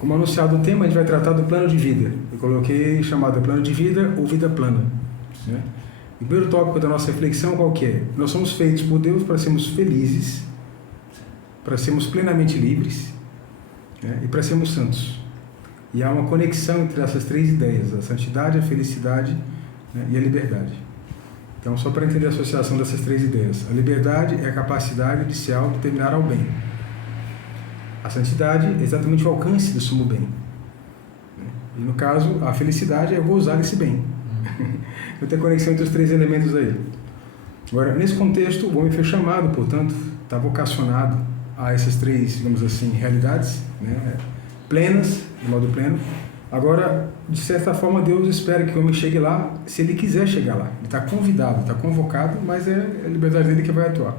Como anunciado o tema, a gente vai tratar do plano de vida. Eu coloquei chamado plano de vida ou vida plana, né? O primeiro tópico da nossa reflexão qual que é? Nós somos feitos por Deus para sermos felizes, para sermos plenamente livres, né? E para sermos santos. E há uma conexão entre essas três ideias, a santidade, a felicidade, né? E a liberdade. Então, só para entender a associação dessas três ideias. A liberdade é a capacidade de se autodeterminar ao bem. A santidade é exatamente o alcance do sumo bem. E no caso, a felicidade é gozar desse bem. Então tem conexão entre os três elementos aí. Agora, nesse contexto, o homem foi chamado, portanto, está vocacionado a essas três, digamos assim, realidades, né, plenas, de modo pleno. Agora, de certa forma, Deus espera que o homem chegue lá, se ele quiser chegar lá. Ele está convidado, está convocado, mas é a liberdade dele que vai atuar.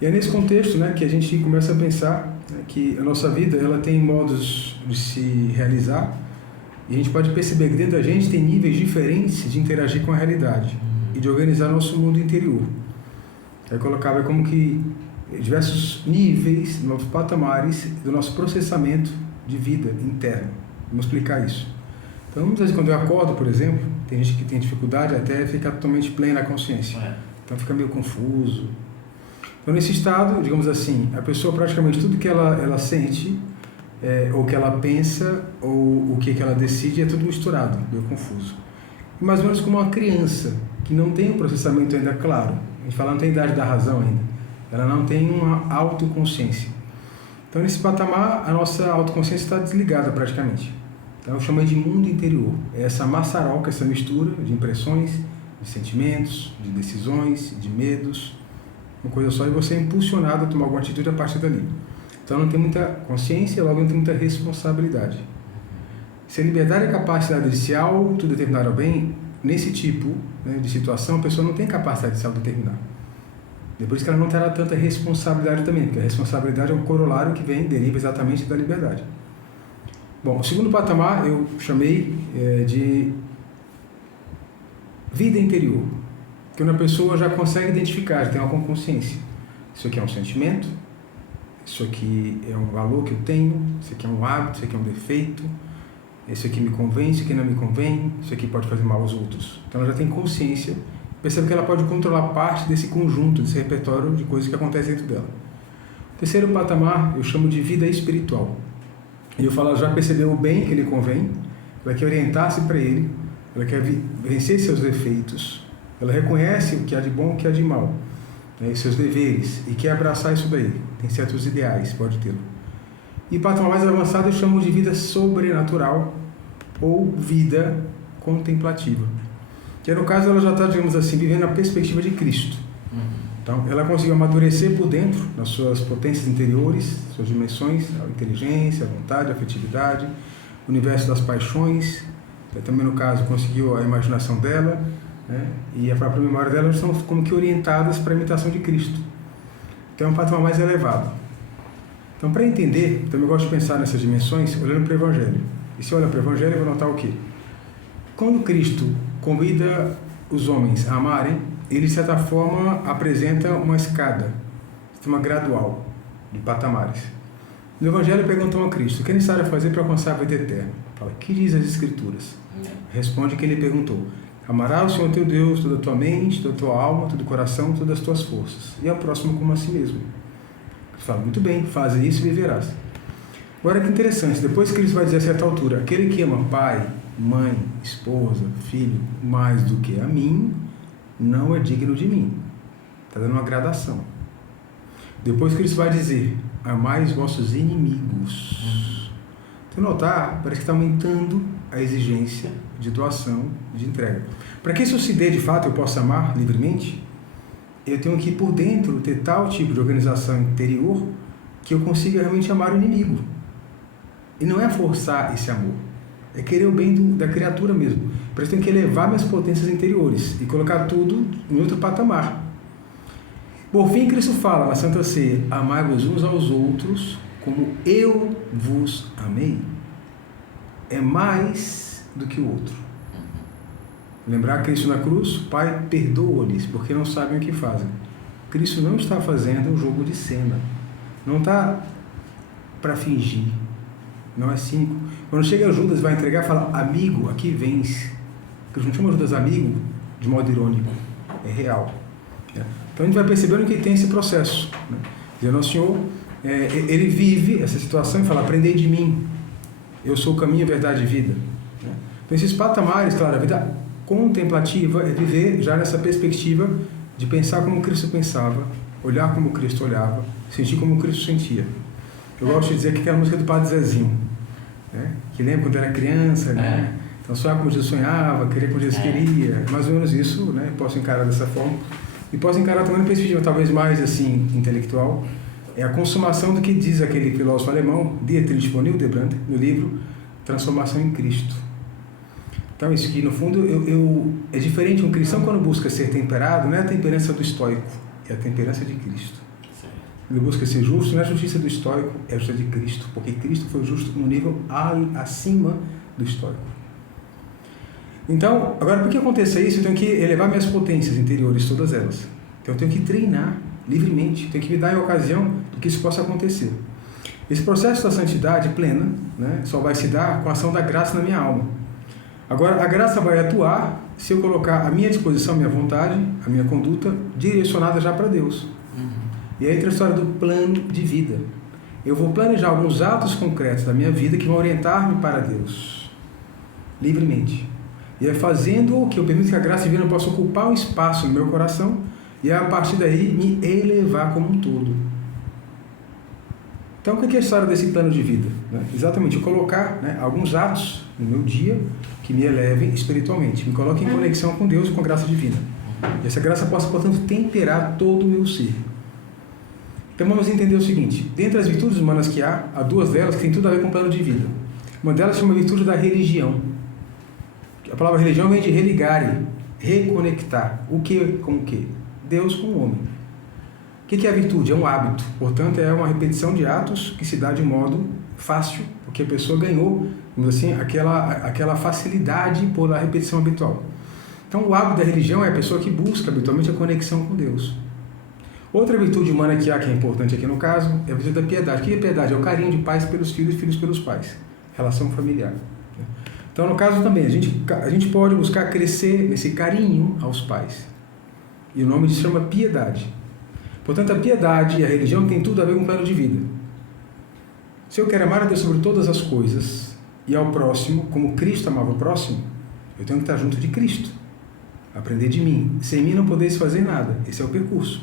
E é nesse contexto, né, que a gente começa a pensar, né, que a nossa vida ela tem modos de se realizar, e a gente pode perceber que dentro da gente tem níveis diferentes de interagir com a realidade e de organizar nosso mundo interior. Eu colocava como que diversos níveis, novos patamares do nosso processamento de vida interno. Vamos explicar isso. Então, muitas vezes quando eu acordo, por exemplo, tem gente que tem dificuldade até ficar totalmente plena a consciência. Então fica meio confuso. Então, nesse estado, digamos assim, a pessoa praticamente tudo que ela sente, ou que ela pensa, ou o que ela decide, é tudo misturado, meio confuso. E mais ou menos como uma criança que não tem um processamento ainda claro. A gente fala, não tem idade da razão ainda. Ela não tem uma autoconsciência. Então, nesse patamar, a nossa autoconsciência está desligada praticamente. Então, eu chamo de mundo interior. É essa maçaroca, essa mistura de impressões, de sentimentos, de decisões, de medos, uma coisa só, e você é impulsionado a tomar alguma atitude a partir dali. Então não tem muita consciência, logo não tem muita responsabilidade. Se a liberdade é a capacidade de se autodeterminar ao bem, nesse tipo, né, de situação, a pessoa não tem capacidade de se autodeterminar. Depois que ela não terá tanta responsabilidade também, porque a responsabilidade é um corolário que deriva exatamente da liberdade. Bom, o segundo patamar eu chamei de vida interior, que uma pessoa já consegue identificar, já tem alguma consciência. Isso aqui é um sentimento, isso aqui é um valor que eu tenho, isso aqui é um hábito, isso aqui é um defeito, isso aqui me convém, isso aqui não me convém, isso aqui pode fazer mal aos outros. Então ela já tem consciência, percebe que ela pode controlar parte desse conjunto, desse repertório de coisas que acontecem dentro dela. O terceiro patamar eu chamo de vida espiritual. E eu falo, ela já percebeu o bem que lhe convém, ela quer orientar-se para ele, ela quer vencer seus defeitos, ela reconhece o que há de bom e o que há de mal, né, seus deveres, e quer abraçar isso daí. Tem certos ideais, pode tê-lo. E patamar mais avançado eu chamo de vida sobrenatural ou vida contemplativa. Que no caso ela já está, digamos assim, vivendo a perspectiva de Cristo. Então ela conseguiu amadurecer por dentro, nas suas potências interiores, suas dimensões, a inteligência, a vontade, a afetividade, o universo das paixões. Também no caso conseguiu a imaginação dela, né, e a própria memória dela estão como que orientadas para a imitação de Cristo. Então é um patamar mais elevado. Então, para entender, também eu gosto de pensar nessas dimensões olhando para o Evangelho. E se olha para o Evangelho, eu vou notar o quê? Quando Cristo convida os homens a amarem, ele, de certa forma, apresenta uma escada, uma gradual de patamares. No Evangelho perguntam a Cristo, o que é necessário fazer para alcançar a vida eterna? Fala, o que diz as Escrituras? Responde que ele perguntou, amarás o Senhor teu Deus, toda a tua mente, toda a tua alma, todo o coração, todas as tuas forças. E ao próximo como a si mesmo. Ele fala, muito bem, faz isso e viverás. Agora que interessante, depois que ele vai dizer a certa altura, aquele que ama pai, mãe, esposa, filho, mais do que a mim, não é digno de mim. Está dando uma gradação. Depois que ele vai dizer, amai os vossos inimigos. Se notar, parece que está aumentando a exigência de doação, de entrega. Para que isso se dê de fato, eu possa amar livremente, eu tenho que por dentro ter tal tipo de organização interior que eu consiga realmente amar o inimigo. E não é forçar esse amor, é querer o bem da criatura mesmo. Por isso eu tenho que elevar minhas potências interiores e colocar tudo em outro patamar. Por fim, Cristo fala na Santa Ceia, amai-vos uns aos outros como eu vos amei. É mais do que o outro. Lembrar Cristo na cruz, Pai, perdoa-lhes, porque não sabem o que fazem. Cristo não está fazendo um jogo de cena. Não está para fingir. não é cínico. Quando chega Judas, vai entregar e fala, amigo, aqui vens. Porque não chama Judas amigo de modo irônico, é real. Então a gente vai percebendo que tem esse processo, né? Dizendo ao Senhor, ele vive essa situação e fala, aprendei de mim, eu sou o caminho, a verdade e vida. Então esses patamares, claro, a vida contemplativa é viver já nessa perspectiva de pensar como Cristo pensava, olhar como Cristo olhava, sentir como Cristo sentia. Eu gosto de dizer que tem a música do Padre Zezinho, né? Que lembra quando era criança, né? Então sonhar como Jesus sonhava, querer como Jesus queria, mais ou menos isso, né? Posso encarar dessa forma. E posso encarar também uma perspectiva talvez mais assim, intelectual, é a consumação do que diz aquele filósofo alemão, Dietrich von Hildebrand, no livro Transformação em Cristo. Então isso que no fundo é diferente, um cristão quando busca ser temperado, não é a temperança do estoico, é a temperança de Cristo. Ele busca ser justo, não é a justiça do estoico, é a justiça de Cristo, porque Cristo foi justo no nível acima do estoico. Então, agora, para que aconteça isso, eu tenho que elevar minhas potências interiores, todas elas. Então, eu tenho que treinar livremente, tenho que me dar a ocasião de que isso possa acontecer. Esse processo da santidade plena, né, só vai se dar com a ação da graça na minha alma. Agora, a graça vai atuar se eu colocar à minha disposição, a minha vontade, a minha conduta, direcionada já para Deus. E aí entra a história do plano de vida. Eu vou planejar alguns atos concretos da minha vida que vão orientar-me para Deus, livremente. E é fazendo o que eu permito que a graça divina possa ocupar um espaço no meu coração e a partir daí me elevar como um todo. Então, o que é a história desse plano de vida? Exatamente, eu colocar alguns atos no meu dia que me elevem espiritualmente, me coloquem em conexão com Deus e com a graça divina. E essa graça possa, portanto, temperar todo o meu ser. Então, vamos entender o seguinte, dentre as virtudes humanas que há duas delas que têm tudo a ver com o plano de vida. Uma delas chama a virtude da religião. A palavra religião vem de religare, reconectar. O que com o que? Deus com o homem. O que é a virtude? É um hábito. Portanto, é uma repetição de atos que se dá de modo fácil, porque a pessoa ganhou, assim, aquela facilidade por a repetição habitual. Então, o hábito da religião é a pessoa que busca habitualmente a conexão com Deus. Outra virtude humana que há, que é importante aqui no caso, é a virtude da piedade. O que é piedade? É o carinho de pais pelos filhos e filhos pelos pais. Relação familiar. Então, no caso também, a gente pode buscar crescer nesse carinho aos pais. E o nome disso chama piedade. Portanto, a piedade e a religião têm tudo a ver com o plano de vida. Se eu quero amar a Deus sobre todas as coisas e ao próximo, como Cristo amava o próximo, eu tenho que estar junto de Cristo. Aprender de mim. Sem mim não podeis fazer nada. Esse é o percurso.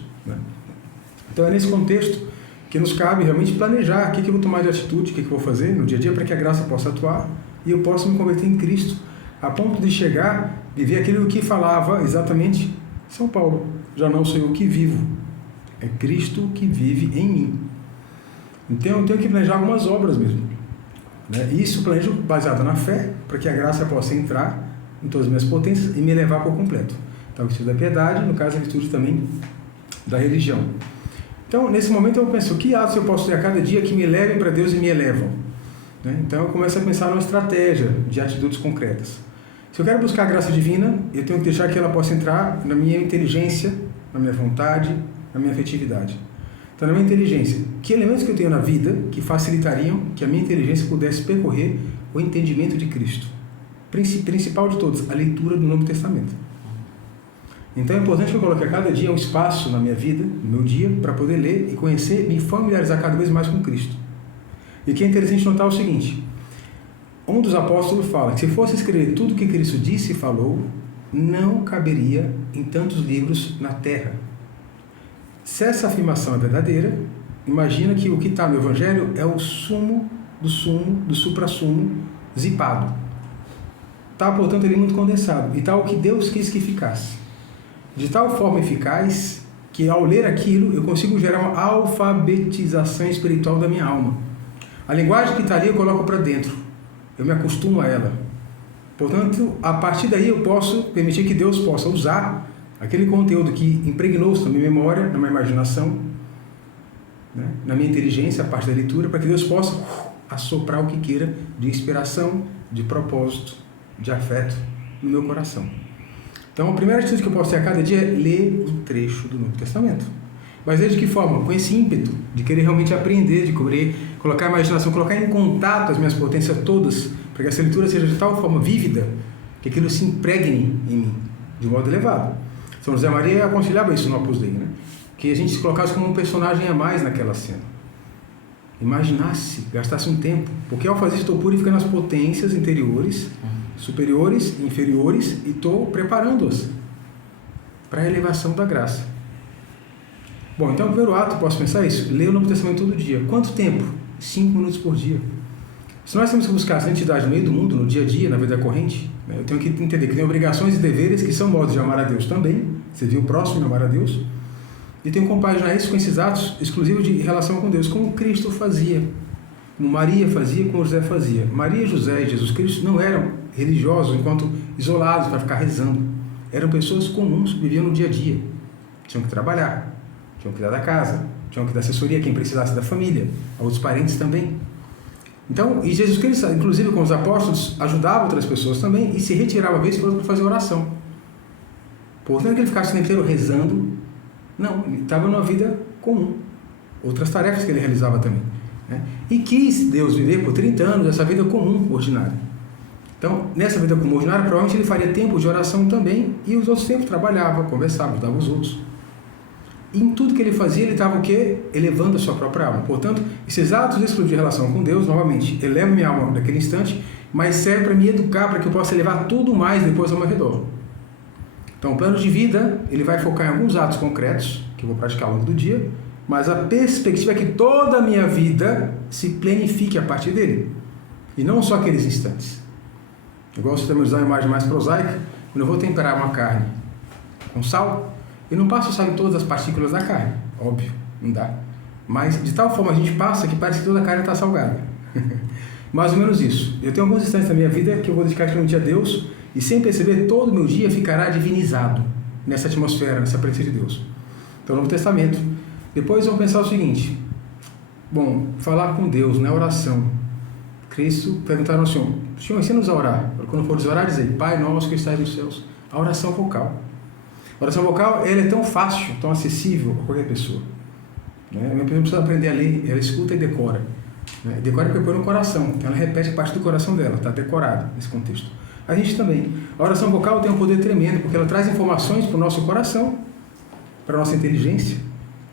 Então, é nesse contexto que nos cabe realmente planejar o que eu vou tomar de atitude, o que eu vou fazer no dia a dia para que a graça possa atuar e eu possa me converter em Cristo, a ponto de chegar, viver aquilo que falava exatamente São Paulo. Já não sou eu que vivo, é Cristo que vive em mim. Então eu tenho que planejar algumas obras mesmo. Isso planejo baseado na fé, para que a graça possa entrar em todas as minhas potências e me levar por completo. Então a virtude da piedade, no caso a virtude também da religião. Então nesse momento eu penso, que atos eu posso ter a cada dia que me levem para Deus e me elevam? Então eu começo a pensar numa estratégia de atitudes concretas. Se eu quero buscar a graça divina, eu tenho que deixar que ela possa entrar na minha inteligência, na minha vontade, na minha afetividade. Então, na minha inteligência, que elementos que eu tenho na vida que facilitariam que a minha inteligência pudesse percorrer o entendimento de Cristo? Principal de todos, a leitura do Novo Testamento. Então é importante que eu coloque a cada dia um espaço na minha vida, no meu dia, para poder ler e conhecer, me familiarizar cada vez mais com Cristo. E aqui é interessante notar o seguinte, um dos apóstolos fala que se fosse escrever tudo o que Cristo disse e falou, não caberia em tantos livros na terra. Se essa afirmação é verdadeira, imagina que o que está no Evangelho é o sumo, do supra-sumo, zipado. Está, portanto, ele muito condensado. E está o que Deus quis que ficasse. De tal forma eficaz que, ao ler aquilo, eu consigo gerar uma alfabetização espiritual da minha alma. A linguagem que está ali eu coloco para dentro. Eu me acostumo a ela. Portanto, a partir daí eu posso permitir que Deus possa usar aquele conteúdo que impregnou-se na minha memória, na minha imaginação, na minha inteligência, a parte da leitura, para que Deus possa assoprar o que queira de inspiração, de propósito, de afeto no meu coração. Então, a primeira atitude que eu posso ter a cada dia é ler o trecho do Novo Testamento. Mas é de que forma? Com esse ímpeto de querer realmente aprender, de querer colocar a imaginação, colocar em contato as minhas potências todas, para que essa leitura seja de tal forma vívida que aquilo se impregne em mim, de modo elevado. São José Maria aconselhava isso no Opus Dei, né? Que a gente se colocasse como um personagem a mais naquela cena. Imaginasse, gastasse um tempo, porque ao fazer isso estou purificando as potências interiores, superiores, inferiores, e estou preparando-as para a elevação da graça. Bom, então o primeiro ato, posso pensar isso? Ler o Novo Testamento todo dia. Quanto tempo? 5 minutos por dia. Se nós temos que buscar a santidade no meio do mundo, no dia a dia, na vida corrente, né, eu tenho que entender que tem obrigações e deveres que são modos de amar a Deus também, servir o próximo e amar a Deus, e tenho que compaginar isso com esses atos exclusivos de relação com Deus, como Cristo fazia, como Maria fazia, como José fazia. Maria, José e Jesus Cristo não eram religiosos enquanto isolados para ficar rezando. Eram pessoas comuns que viviam no dia a dia. Tinham que trabalhar, tinham que cuidar da casa, tinham que dar assessoria a quem precisasse da família, a outros parentes também. Então, e Jesus Cristo, inclusive com os apóstolos, ajudava outras pessoas também e se retirava vez por outra para fazer oração. Portanto, que ele ficasse o tempo inteiro rezando, não, ele estava numa vida comum. Outras tarefas que ele realizava também, né? E quis Deus viver por 30 anos essa vida comum, ordinária. Então, nessa vida comum, ordinária, provavelmente ele faria tempo de oração também, e os outros tempos trabalhava, conversava, ajudava os outros. E em tudo que ele fazia, ele estava o quê? Elevando a sua própria alma. Portanto, esses atos exclusivos de relação com Deus, novamente, elevam minha alma naquele instante, mas serve para me educar, para que eu possa elevar tudo mais depois ao meu redor. Então, o plano de vida, ele vai focar em alguns atos concretos, que eu vou praticar ao longo do dia, mas a perspectiva é que toda a minha vida se planifique a partir dele, e não só aqueles instantes. Eu gosto de usar uma imagem mais prosaica. Quando eu vou temperar uma carne com sal, eu não passo sal em todas as partículas da carne, óbvio, não dá. Mas de tal forma a gente passa que parece que toda a carne está salgada. Mais ou menos isso. Eu tenho alguns instantes da minha vida que eu vou dedicar a Deus, e sem perceber, todo o meu dia ficará divinizado nessa atmosfera, nessa presença de Deus. Então, Novo Testamento. Depois vamos pensar o seguinte: bom, falar com Deus, não é oração. Cristo perguntaram ao Senhor: Senhor, ensina-nos a orar. Quando for orar, dizer: Pai nosso que estás nos céus. A oração vocal. A oração vocal, ela é tão fácil, tão acessível a qualquer pessoa. Né? A pessoa precisa aprender a ler, ela escuta e decora. Né? Decora porque põe no coração, então ela repete a parte do coração dela, está decorado nesse contexto. A gente também. A oração vocal tem um poder tremendo, porque ela traz informações para o nosso coração, para a nossa inteligência.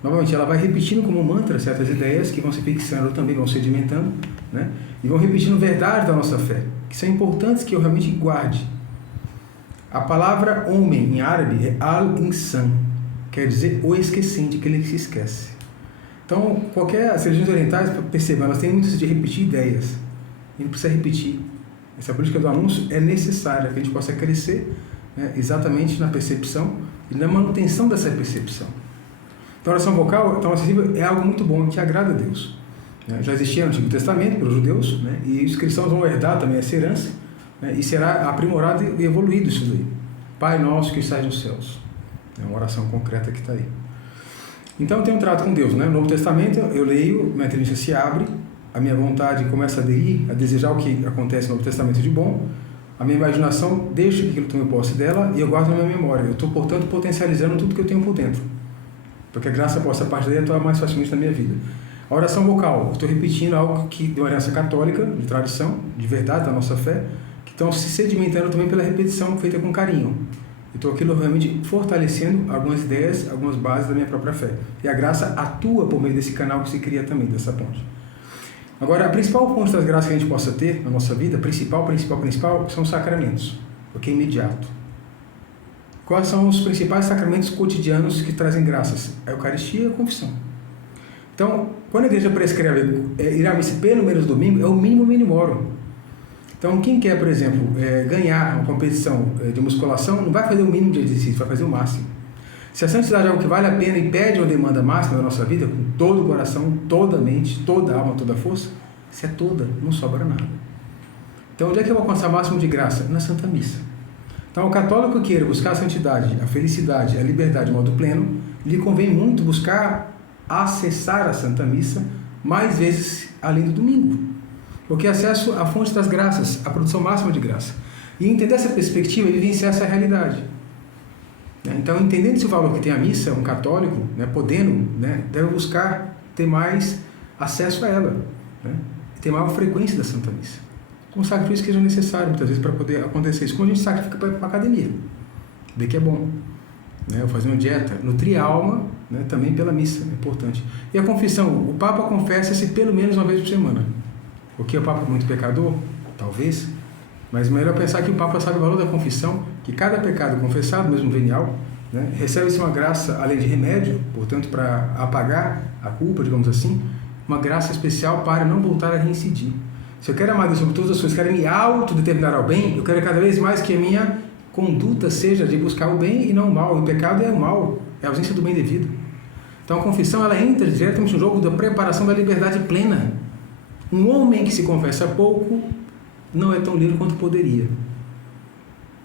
Novamente, ela vai repetindo como um mantra certas ideias que vão se fixando, também vão sedimentando, né? E vão repetindo verdades da nossa fé, que são importantes que eu realmente guarde. A palavra homem em árabe é al-insan, quer dizer o esquecente, aquele que se esquece. Então, as religiões orientais, percebam, elas têm muito isso de repetir ideias. A gente precisa repetir. Essa política do anúncio é necessária, para que a gente possa crescer, né, exatamente na percepção e na manutenção dessa percepção. Então, a oração vocal, tão acessível, é algo muito bom, que agrada a Deus. Já existia no Antigo Testamento para os judeus, né, e os cristãos vão herdar também essa herança, né, e será aprimorado e evoluído isso daí. Pai nosso que estás nos céus. É uma oração concreta que está aí. Então, tem um trato com Deus, né? No Novo Testamento, eu leio, minha inteligência se abre, a minha vontade começa a aderir, a desejar o que acontece no Novo Testamento de bom, a minha imaginação deixa que aquilo tome posse dela e eu guardo na minha memória. Eu estou, portanto, potencializando tudo que eu tenho por dentro, para que a graça possa, a partir daí, atuar mais facilmente na minha vida. A oração vocal, eu estou repetindo algo que de uma herança católica, de tradição, de verdade da nossa fé, que estão se sedimentando também pela repetição feita com carinho. Então, aquilo realmente fortalecendo algumas ideias, algumas bases da minha própria fé. E a graça atua por meio desse canal que se cria também, dessa ponte. Agora, a principal fonte das graças que a gente possa ter na nossa vida, principal, são os sacramentos, porque é imediato. Quais são os principais sacramentos cotidianos que trazem graças? A Eucaristia e a confissão. Então, quando a igreja prescreve ir à missa pelo menos domingo, é o mínimo minimorum. Então, quem quer, por exemplo, ganhar uma competição de musculação, não vai fazer o mínimo de exercício, vai fazer o máximo. Se a santidade é algo que vale a pena e pede uma demanda máxima da nossa vida, com todo o coração, toda a mente, toda a alma, toda a força, se é toda, não sobra nada. Então, onde é que eu vou alcançar o máximo de graça? Na Santa Missa. Então, o católico que queira buscar a santidade, a felicidade, a liberdade de modo pleno, lhe convém muito buscar acessar a Santa Missa mais vezes além do domingo. Porque acesso à fonte das graças, à produção máxima de graça. E entender essa perspectiva e vivenciar essa realidade. Então, entendendo esse valor que tem a missa, um católico, né, podendo, né, deve buscar ter mais acesso a ela, né, ter maior frequência da Santa Missa. Um sacrifício que seja necessário, muitas vezes, para poder acontecer isso. Como a gente sacrifica para ir para a academia, vê que é bom, né, ou fazer uma dieta, nutrir a alma, né, também pela missa, é importante. E a confissão, o Papa confessa-se pelo menos uma vez por semana. Porque o Papa é muito pecador? Talvez. Mas melhor pensar que o Papa sabe o valor da confissão, que cada pecado confessado, mesmo venial, né, recebe-se uma graça, além de remédio, portanto, para apagar a culpa, digamos assim, uma graça especial para não voltar a reincidir. Se eu quero amar Deus sobre todas as coisas, quero me autodeterminar ao bem, eu quero cada vez mais que a minha conduta seja de buscar o bem e não o mal. E o pecado é o mal, é a ausência do bem devido. Então a confissão, ela entra diretamente no jogo da preparação da liberdade plena. Um homem que se confessa pouco não é tão livre quanto poderia.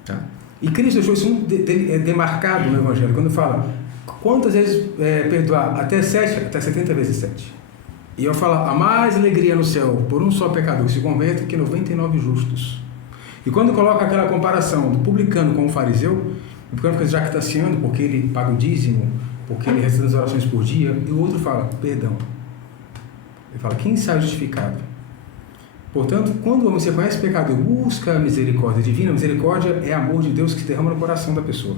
Tá? E Cristo deixou isso muito demarcado no Evangelho, quando fala quantas vezes perdoar? Até 70 vezes 7. E eu falo, há mais alegria no céu por um só pecador que se converte que 99 justos. E quando coloca aquela comparação do publicano com o fariseu, o publicano fica jactanciando porque ele paga o dízimo, porque ele recebe as orações por dia, e o outro fala, perdão. Ele fala, quem sai justificado? Portanto, quando você conhece o pecador, busca a misericórdia divina. A misericórdia é amor de Deus que se derrama no coração da pessoa.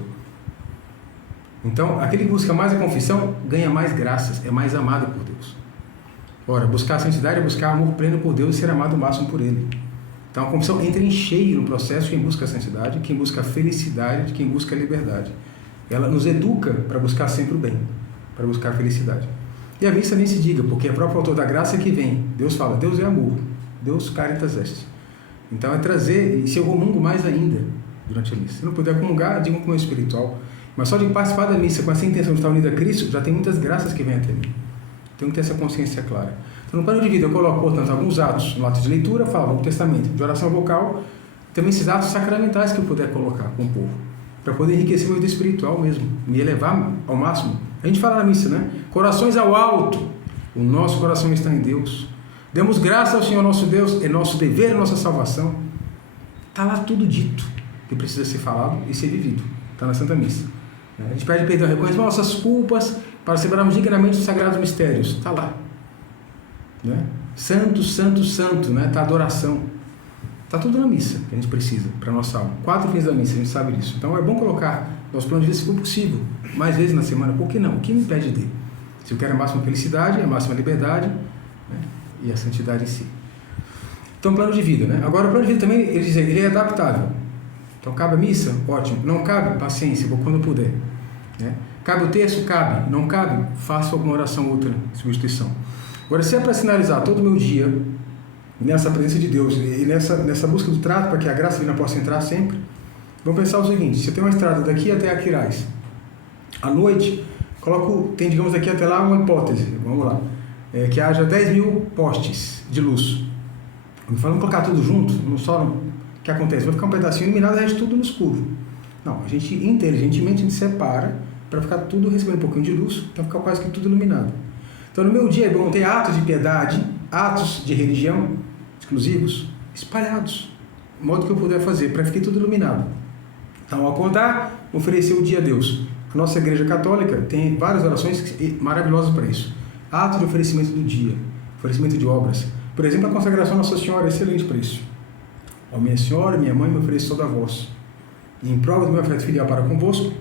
Então, aquele que busca mais a confissão, ganha mais graças, é mais amado por Deus. Ora, buscar a santidade é buscar amor pleno por Deus e ser amado o máximo por Ele. Então, a confissão entra em cheio no processo de quem busca a santidade, quem busca a felicidade, de quem busca a liberdade. Ela nos educa para buscar sempre o bem, para buscar a felicidade. E a missa nem se diga, porque é o próprio autor da graça que vem. Deus fala, Deus é amor. Deus caritas est. Então é trazer, e se eu comungo mais ainda durante a missa. Se não puder comungar, diga um comunhão espiritual. Mas só de participar da missa com essa intenção de estar unido a Cristo, já tem muitas graças que vêm até mim. Tenho que ter essa consciência clara. Então no plano de vida eu coloco, portanto, alguns atos. No ato de leitura, eu falo, no testamento, de oração vocal, também esses atos sacramentais que eu puder colocar com o povo, para poder enriquecer meu vida espiritual mesmo, me elevar ao máximo. A gente fala na missa, né? Corações ao alto, o nosso coração está em Deus. Demos graça ao Senhor nosso Deus, é nosso dever, é nossa salvação. Está lá tudo dito, que precisa ser falado e ser vivido. Está na Santa Missa. A gente pede perdão, reconhecemos nossas culpas para celebrarmos dignamente os sagrados mistérios. Está lá. Né? Santo, santo, santo, né? Está a adoração. Está tudo na missa que a gente precisa para a nossa alma. 4 fins da missa, a gente sabe disso. Então é bom colocar nosso plano de vida, se for possível, mais vezes na semana. Por que não? O que me impede de? Se eu quero a máxima felicidade, a máxima liberdade, né? E a santidade em si. Então, plano de vida, né? Agora, o plano de vida também, ele é adaptável. Então, cabe a missa? Ótimo. Não cabe? Paciência, vou quando puder. Né? Cabe o terço? Cabe. Não cabe? Faço alguma oração, outra substituição. Agora, se é para sinalizar todo o meu dia nessa presença de Deus e nessa busca do trato para que a graça divina possa entrar sempre, vamos pensar o seguinte: se eu tenho uma estrada daqui até Aquiraz, à noite, tem, digamos, daqui até lá uma hipótese, vamos lá, que haja 10.000 postes de luz. Vamos colocar tudo junto, não só o que acontece, vai ficar um pedacinho iluminado e a gente tudo no escuro. Não, a gente inteligentemente a gente separa para ficar tudo recebendo um pouquinho de luz, para ficar quase que tudo iluminado. Então no meu dia é bom ter atos de piedade, atos de religião exclusivos, espalhados, de modo que eu puder fazer, para ficar tudo iluminado. Então ao acordar, oferecer o dia a Deus. A nossa igreja católica tem várias orações maravilhosas para isso. Ato de oferecimento do dia, oferecimento de obras. Por exemplo, a consagração à Nossa Senhora é excelente para isso. Ó minha Senhora, minha Mãe, me ofereço toda a vós. E em prova do meu afeto filial para convosco,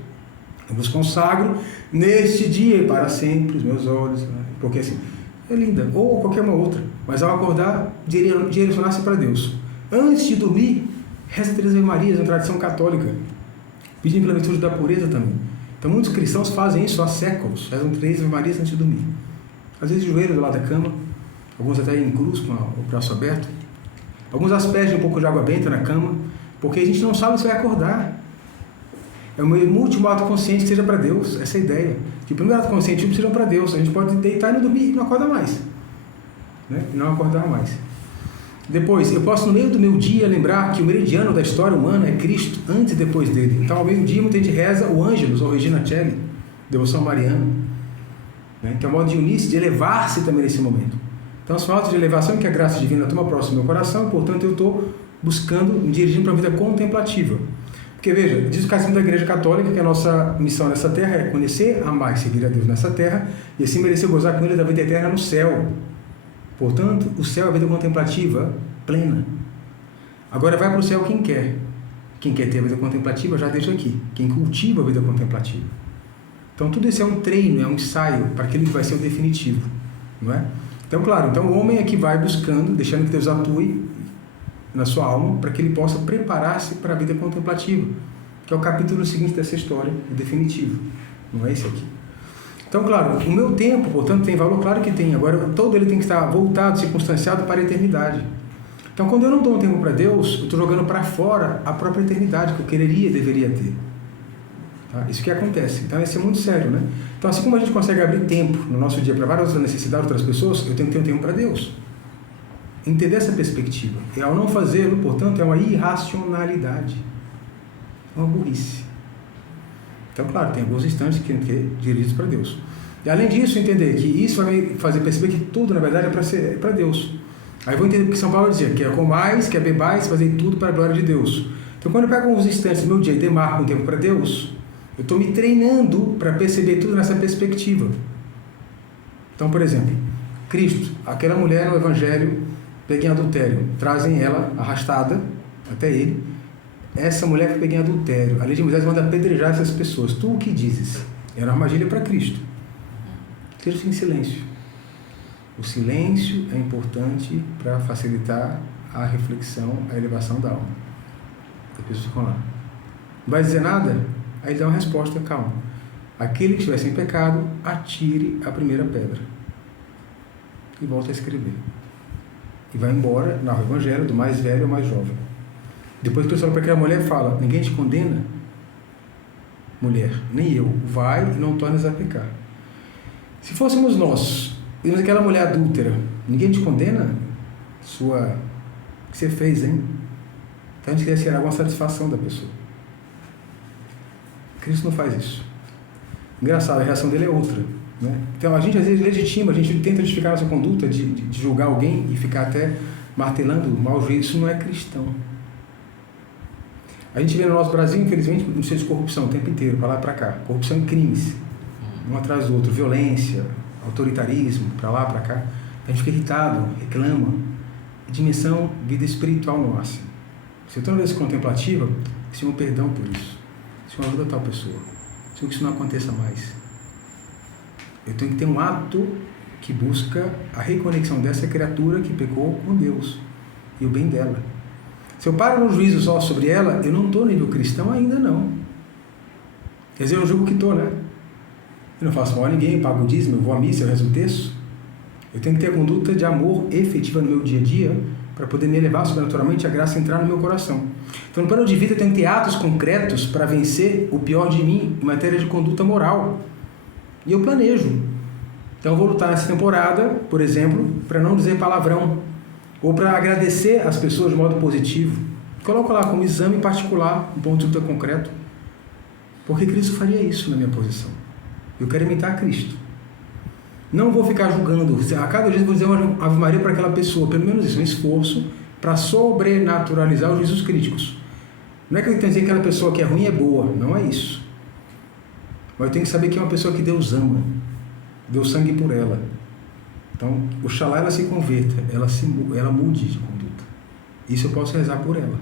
eu vos consagro neste dia e para sempre os meus olhos. Né? Porque assim, é linda. Ou qualquer uma outra. Mas ao acordar, direcionar-se para Deus. Antes de dormir, reza 3 Ave Marias, na tradição católica. Pedindo pela virtude da pureza também. Então muitos cristãos fazem isso há séculos. Rezam 3 Ave Marias antes de dormir. Às vezes de joelho do lado da cama. Alguns até em cruz, com o braço aberto. Alguns aspergem um pouco de água benta na cama, porque a gente não sabe se vai acordar. É o meu último ato consciente que seja para Deus, essa é a ideia. Que o primeiro ato consciente seja para Deus. A gente pode deitar e não dormir e não acordar mais. Né? E não acordar mais. Depois, eu posso no meio do meu dia lembrar que o meridiano da história humana é Cristo, antes e depois dele. Então, ao meio-dia, muita gente reza o Ângelus, ou Regina Coeli, devoção mariana. Né? Que é um modo de unir-se, de elevar-se também nesse momento. Então, são atos de elevação que a graça divina toma próximo do meu coração, portanto, eu estou buscando, me dirigindo para uma vida contemplativa. Porque veja, diz o Catecismo da Igreja Católica que a nossa missão nessa terra é conhecer, amar e servir a Deus nessa terra e assim merecer gozar com Ele da vida eterna no céu. Portanto, o céu é a vida contemplativa plena. Agora vai para o céu quem quer. Quem quer ter a vida contemplativa já deixa aqui. Quem cultiva a vida contemplativa. Então tudo isso é um treino, é um ensaio para aquele que vai ser o definitivo. Não é? Então, claro, então o homem é que vai buscando, deixando que Deus atue na sua alma, para que ele possa preparar-se para a vida contemplativa, que é o capítulo seguinte dessa história, o definitivo. Não é esse aqui. Então, claro, o meu tempo, portanto, tem valor? Claro que tem. Agora, todo ele tem que estar voltado, circunstanciado para a eternidade. Então, quando eu não dou um tempo para Deus, eu estou jogando para fora a própria eternidade que eu quereria, deveria ter. Tá? Isso que acontece. Então, isso é muito sério, né? Então, assim como a gente consegue abrir tempo no nosso dia para várias outras necessidades de outras pessoas, eu tenho que ter um tempo para Deus. Entender essa perspectiva. E ao não fazê-lo, portanto, é uma irracionalidade. É uma burrice. Então, claro, tem alguns instantes que tem que ser dirigidos para Deus. E além disso, entender que isso vai me fazer perceber que tudo, na verdade, é para Deus. Aí eu vou entender o que São Paulo dizia, que é comais, que é bebais, fazer tudo para a glória de Deus. Então, quando eu pego alguns instantes do meu dia e demarco um tempo para Deus, eu estou me treinando para perceber tudo nessa perspectiva. Então, por exemplo, Cristo, aquela mulher no Evangelho, pega em adultério, trazem ela arrastada até ele. Essa mulher que pega em adultério, a lei de Moisés manda apedrejar essas pessoas. Tu o que dizes? Era uma armadilha para Cristo. Cristo em silêncio. O silêncio é importante para facilitar a reflexão, a elevação da alma. As pessoas ficam lá. Não vai dizer nada? Aí ele dá uma resposta, calma. Aquele que estiver sem pecado, atire a primeira pedra. E volta a escrever. E vai embora, narra o Evangelho, do mais velho ao mais jovem. Depois que eu falo para aquela mulher, fala, ninguém te condena? Mulher, nem eu. Vai e não tornes a pecar. Se fôssemos nós, vimos aquela mulher adúltera, ninguém te condena? O que você fez, hein? Então a gente quer tirar alguma satisfação da pessoa. Cristo não faz isso. Engraçado, a reação dele é outra. Né? Então a gente às vezes legitima, a gente tenta justificar a nossa conduta de julgar alguém e ficar até martelando o mau juízo. Isso não é cristão. A gente vê no nosso Brasil, infelizmente, um cheio de corrupção o tempo inteiro, para lá e para cá. Corrupção e crimes, um atrás do outro. Violência, autoritarismo, para lá, para cá. A gente fica irritado, reclama. Dimensão, vida espiritual nossa. Se eu estou na vida contemplativa, Senhor, perdão por isso. Senhor, ajuda tal pessoa. Senhor, que isso não aconteça mais. Eu tenho que ter um ato que busca a reconexão dessa criatura que pecou com Deus e o bem dela. Se eu paro no juízo só sobre ela, eu não estou no nível cristão ainda não. Quer dizer, eu julgo que estou, né? Eu não faço mal a ninguém, pago o dízimo, eu vou à missa, eu rezo o terço. Eu tenho que ter a conduta de amor efetiva no meu dia a dia para poder me elevar sobrenaturalmente a graça entrar no meu coração. Então, no plano de vida, eu tenho que ter atos concretos para vencer o pior de mim em matéria de conduta moral. E eu planejo. Então, eu vou lutar nessa temporada, por exemplo, para não dizer palavrão, ou para agradecer as pessoas de modo positivo. Coloco lá como exame particular, um ponto de luta concreto, porque Cristo faria isso na minha posição. Eu quero imitar Cristo. Não vou ficar julgando, a cada dia vou dizer uma Ave Maria para aquela pessoa, pelo menos isso, um esforço para sobrenaturalizar os juízos críticos. Não é que eu tenho que dizer que aquela pessoa que é ruim é boa, não é isso. Mas eu tenho que saber que é uma pessoa que Deus ama, deu sangue por ela. Então, oxalá ela se converta, ela mude de conduta. Isso eu posso rezar por ela.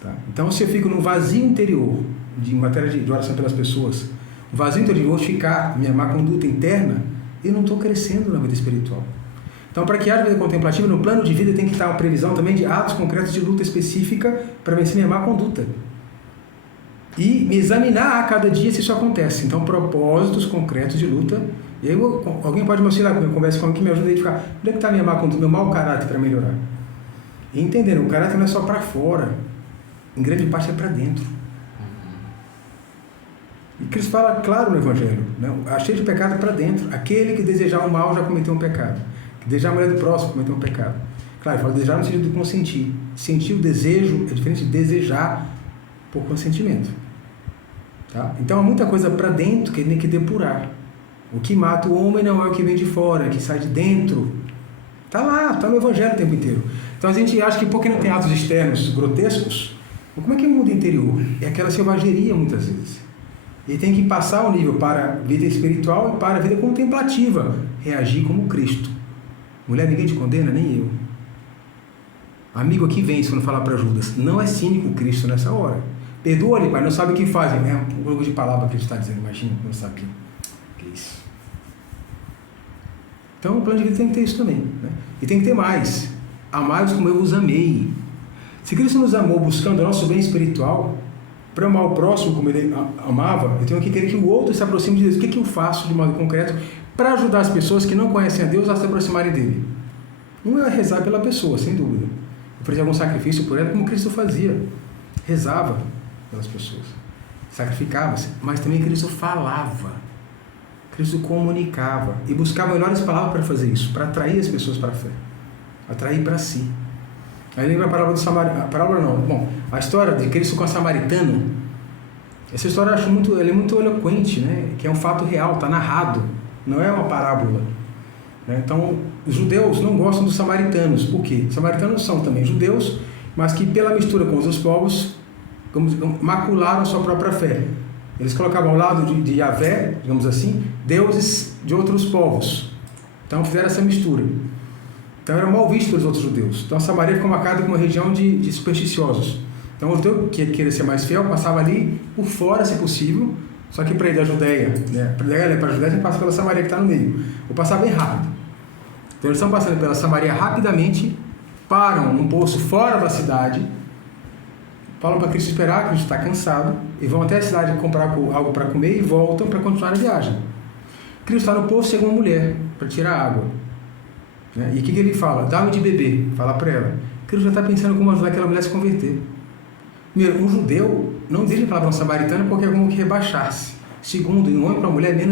Tá? Então, se eu fico num vazio interior, em matéria de oração pelas pessoas, um vazio interior de mortificar minha má conduta interna, eu não estou crescendo na vida espiritual. Então, para que haja vida contemplativa, no plano de vida tem que estar uma previsão também de atos concretos de luta específica para vencer minha má conduta. E me examinar a cada dia se isso acontece. Então, propósitos concretos de luta. E aí alguém pode me auxiliar, eu converso com alguém que me ajuda a identificar onde é que está a minha má conduta, meu mau caráter para melhorar. E entendendo, o caráter não é só para fora, em grande parte é para dentro. E Cristo fala claro no Evangelho, né? Cheio de pecado para dentro. Aquele que desejar o mal já cometeu um pecado. Que desejar a mulher do próximo cometeu um pecado. Claro, ele fala desejar no sentido de consentir. Sentir o desejo é diferente de desejar por consentimento. Tá? Então há muita coisa para dentro que ele tem que depurar. O que mata o homem não é o que vem de fora, é o que sai de dentro. Está lá, está no Evangelho o tempo inteiro. Então a gente acha que porque não tem atos externos grotescos, Mas como é que é o mundo interior? É aquela selvageria, muitas vezes. Ele tem que passar o nível para a vida espiritual e para a vida contemplativa. Reagir como Cristo. Mulher, ninguém te condena, nem eu. Amigo aqui vence quando falar para Judas. Não é cínico Cristo nessa hora. Perdoa-lhe, pai, não sabe o que fazem. É um jogo de palavra que ele está dizendo, imagina, não sabe o que é isso. Então o plano de vida tem que ter isso também. Né? E tem que ter mais. Amai-os como eu vos amei. Se Cristo nos amou buscando o nosso bem espiritual, para amar o próximo como ele amava, eu tenho que querer que o outro se aproxime de Deus. O que eu faço de modo concreto para ajudar as pessoas que não conhecem a Deus a se aproximarem dele? Um é rezar pela pessoa, sem dúvida. Fazer algum sacrifício por ela, como Cristo fazia. Rezava pelas pessoas. Sacrificava-se. Mas também Cristo falava. Cristo comunicava. E buscava melhores palavras para fazer isso. Para atrair as pessoas para a fé. Atrair para si. Aí lembra a parábola do Samaritano. A parábola não. Bom, a história de Cristo com a samaritana. Essa história eu acho ela é muito eloquente, né? Que é um fato real, está narrado. Não é uma parábola. Então, os judeus não gostam dos samaritanos. Por quê? Os samaritanos são também judeus, mas que pela mistura com os outros povos, macularam a sua própria fé. Eles colocavam ao lado de Yahvé, digamos assim, deuses de outros povos. Então fizeram essa mistura. Então eram mal vistos pelos outros judeus. Então a Samaria ficou marcada como uma região de supersticiosos. Então o judeu que queria ser mais fiel passava ali por fora, se possível. Só que para ir da Judéia, né? Para a Judéia, você passa pela Samaria que está no meio. Ou passava bem rápido. Então eles estão passando pela Samaria rapidamente, param num poço fora da cidade, falam para Cristo esperar, Cristo está cansado, e vão até a cidade comprar algo para comer e voltam para continuar a viagem. Cristo está no poço, chega uma mulher para tirar água. E o que ele fala? Dá-me de beber, fala para ela. Cristo já está pensando como ajudar aquela mulher a se converter. Primeiro, um judeu não exige a palavra samaritana porque é como que rebaixar-se. Segundo, em um homem para a mulher, menos